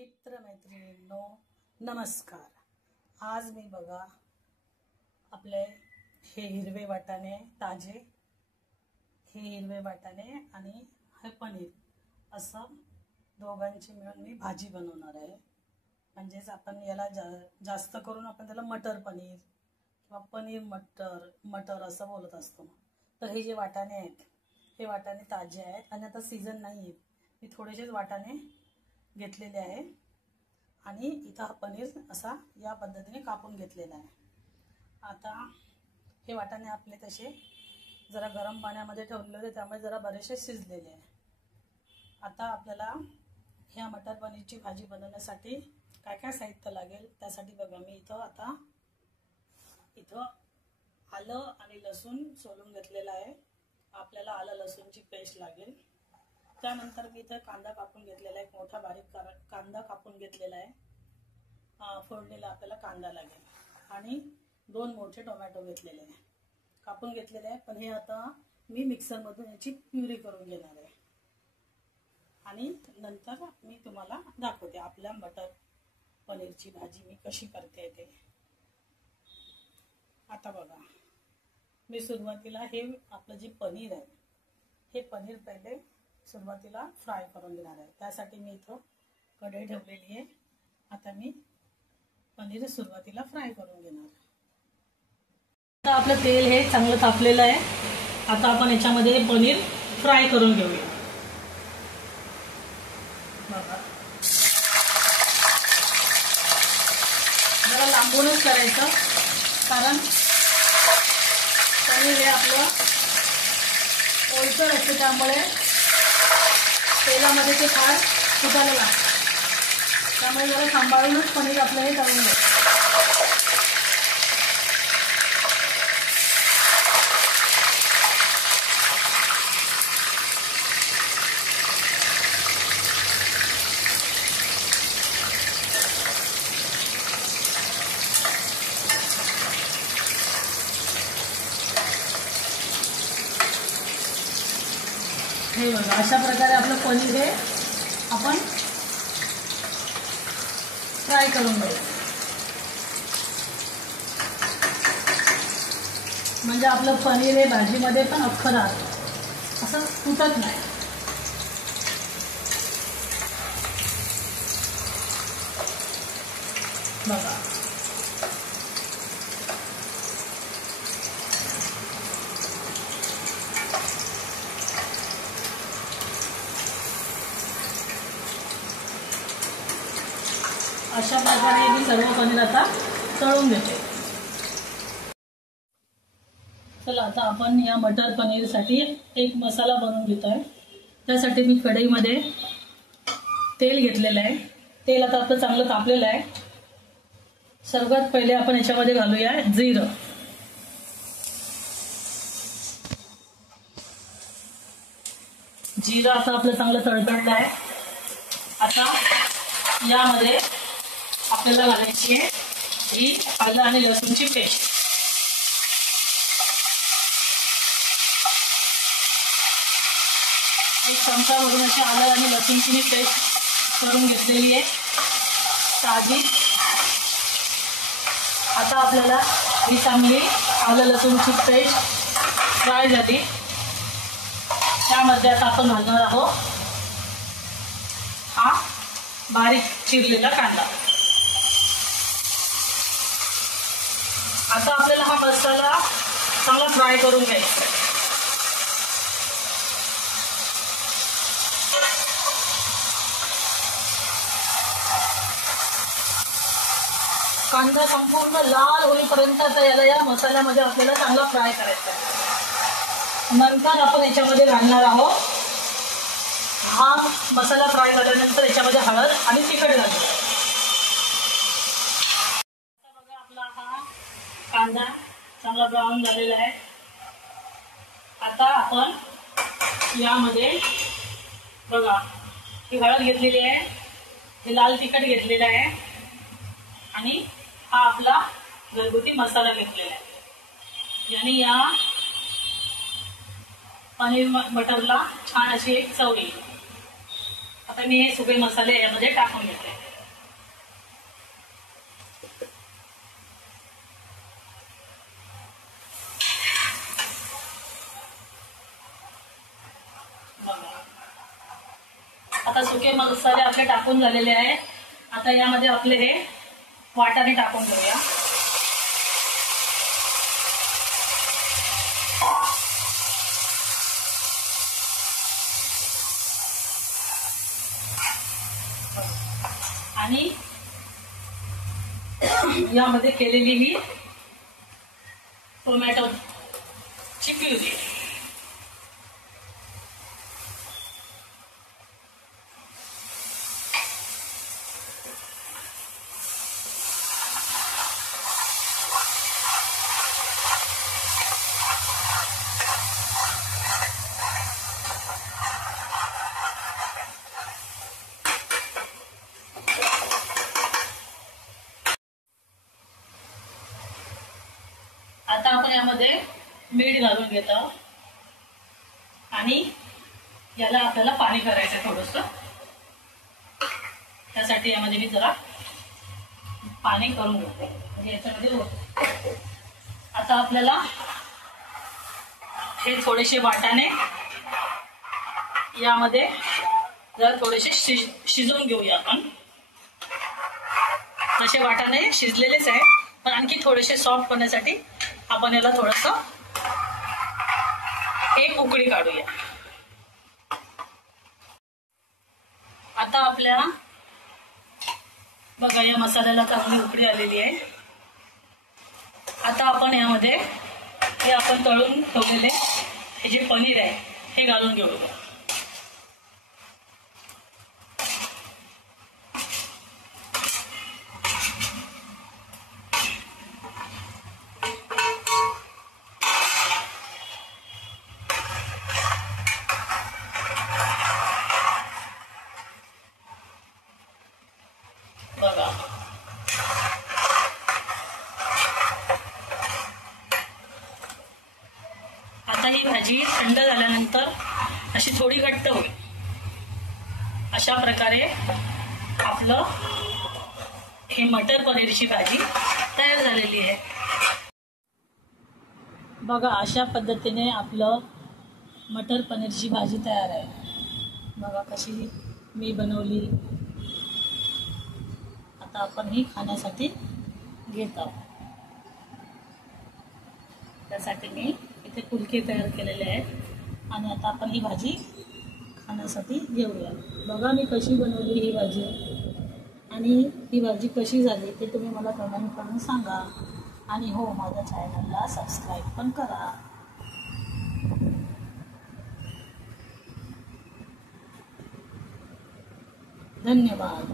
मित्र मैत्रिणींनो नमस्कार। आज मी बघा आपले हे हिरवे वाटाणे ताजे, हे हिरवे वाटाणे आणि हे पनीर असं दोघांची मिळून मी भाजी बनवणार आहे। म्हणजेच आपण याला जास्त करून आपण त्याला मटर पनीर किंवा पनीर मटर असं बोलत असतो। तर हे जे वाटाणे आहेत हे वाटाणे ताजे आहेत आणि आता सीजन नाही आहे। मी थोडेसेच वाटाणे घेतलेले आहे आणि इथं हा पनीर असा या पद्धतीने कापून घेतलेला आहे। आता हे वाटाणे आपले तसे जरा गरम पाण्यामध्ये ठेवलेले होते त्यामुळे जरा बरेचसे शिजलेले आहे। आता आपल्याला ह्या मटर पनीरची भाजी बनवण्यासाठी काय काय साहित्य लागेल त्यासाठी बघा मी इथं आलं आणि लसूण सोलून घेतलेला आहे। आपल्याला आलं लसूणची पेस्ट लागेल। त्यानंतर मी इथे कांदा कापून घेतलेला आहे, मोठा बारीक कांदा कापून घेतलेला आहे। फोडणीला आपल्याला कांदा लागेल आणि 2 मोठे टोमॅटो घेतलेले आहे, कापून घेतलेले आहे। पण हे आता मी मिक्सर मधून याची प्युरी करून घेणार आहे आणि नंतर मी तुम्हाला दाखवते आपल्या मटर पनीरची भाजी मी कशी करते ते। आता बघा मी सुरुवातीला हे आपलं जे पनीर आहे हे पनीर पहिले सुरुवातीला फ्राय करून घेणार आहे। त्यासाठी मी इथं कढई ठेवलेली आहे। आता मी पनीर सुरुवातीला फ्राय करून घेणार। आता आपलं तेल हे चांगलं तापलेलं आहे। आता आपण याच्यामध्ये पनीर फ्राय करून घेऊया। बघा जरा लांबूनच करायचं कारण पनीर हे आपलं ओलसर असते त्यामुळे तेलामध्ये ते फार फुटायला लागतं, त्यामुळे जरा सांभाळूनच पनीर आपलं हे तळून घ्यायचं। हे बघा अशा प्रकारे आपलं पनीर हे आपण फ्राय करून घ्यायचं, म्हणजे आपलं पनीर हे भाजीमध्ये पण अख्खं राहतं, असं फुटत नाही। बघा अशा प्रकारे मी सर्व पनीर आता तळून घेते। चला आता आपण या मटर पनीरसाठी एक मसाला बनवून घेतो आहे। त्यासाठी मी कढईमध्ये तेल घेतलेलं आहे। तेल आता आपलं चांगलं तापलेलं आहे। सर्वात पहिले आपण याच्यामध्ये घालूया जिरं। जिरं आता आपलं चांगलं तडतडलं आहे। आता यामध्ये आपल्याला घालायची आहे ही आलं आणि लसूणची पेस्ट। एक चमचा भरून अशी आलं आणि लसूणची मी पेस्ट करून घेतलेली आहे ताजी। आता आपल्याला ही चांगली आलं लसूणची पेस्ट फ्राय झाली, त्यामध्ये आता आपण घालणार आहोत हा बारीक चिरलेला कांदा। आता आपल्याला हा मसाला चांगला फ्राय करून घ्यायचा। कांदा संपूर्ण लाल होईपर्यंत याला या मसाल्यामध्ये आपल्याला चांगला फ्राय करायचा आहे। नंतर आपण याच्यामध्ये घालणार आहोत हा मसाला फ्राय झाल्यानंतर याच्यामध्ये हळद आणि तिखट घालूया। आता बघा आपला हा कांदा चांगला ब्राऊन झालेला आहे। आता आपण यामध्ये बघा ही हळद घेतलेली आहे, हे लाल तिखट घेतलेलं आहे आणि हा आपला घरगुती मसाला घेतलेला आहे। याने या पनीर मटरला छान अशी एक चव येईल। आता मी हे सगळे मसाले यामध्ये टाकून घेते। आता सुके मसाले आपले टाकून झालेले आहे. आता यामध्ये आपले हे वाटाणे टाकून घेऊया. आणि यामध्ये केलेली ही टोमॅटोची प्युरी. आता आपण यामध्ये मीठ घालून घेतो आणि याला आपल्याला पाणी करायचं आहे थोडंसं. त्यासाठी यामध्ये मी जरा पाणी करून घेते म्हणजे याच्यामध्ये होतं. आता आपल्याला हे थोडेसे वाटाणे यामध्ये जरा थोडेसे शिजवून घेऊया आपण. असे वाटाणे शिजलेलेच आहे पण आणखी थोडेसे सॉफ्ट होण्यासाठी आपण याला थोडंसं एक उकळी काढूया. आता आपल्या बघा या मसाल्याला चांगली उकळी आलेली आहे. आता आपण यामध्ये हे आपण तळून ठेवलेले हे जे पनीर आहे हे घालून घेऊया. बघा आता ही भाजी थंड झाल्यानंतर अशी थोडी घट्ट होईल. अशा प्रकारे आपलं हे मटर पनीरची भाजी तयार झालेली आहे. बघा अशा पद्धतीने आपलं मटर पनीरची भाजी तयार आहे. बघा कशी मी बनवली. आता आपण ही खाण्यासाठी घेत आहोत. त्यासाठी मी इथे फुलके तयार केलेले आहेत आणि आता आपण ही भाजी खाण्यासाठी घेऊया. बघा मी कशी बनवली ही भाजी आणि ही भाजी कशी झाली ते तुम्ही मला कमेंट करून सांगा. आणि हो माझ्या चॅनलला सबस्क्राईब पण करा. धन्यवाद.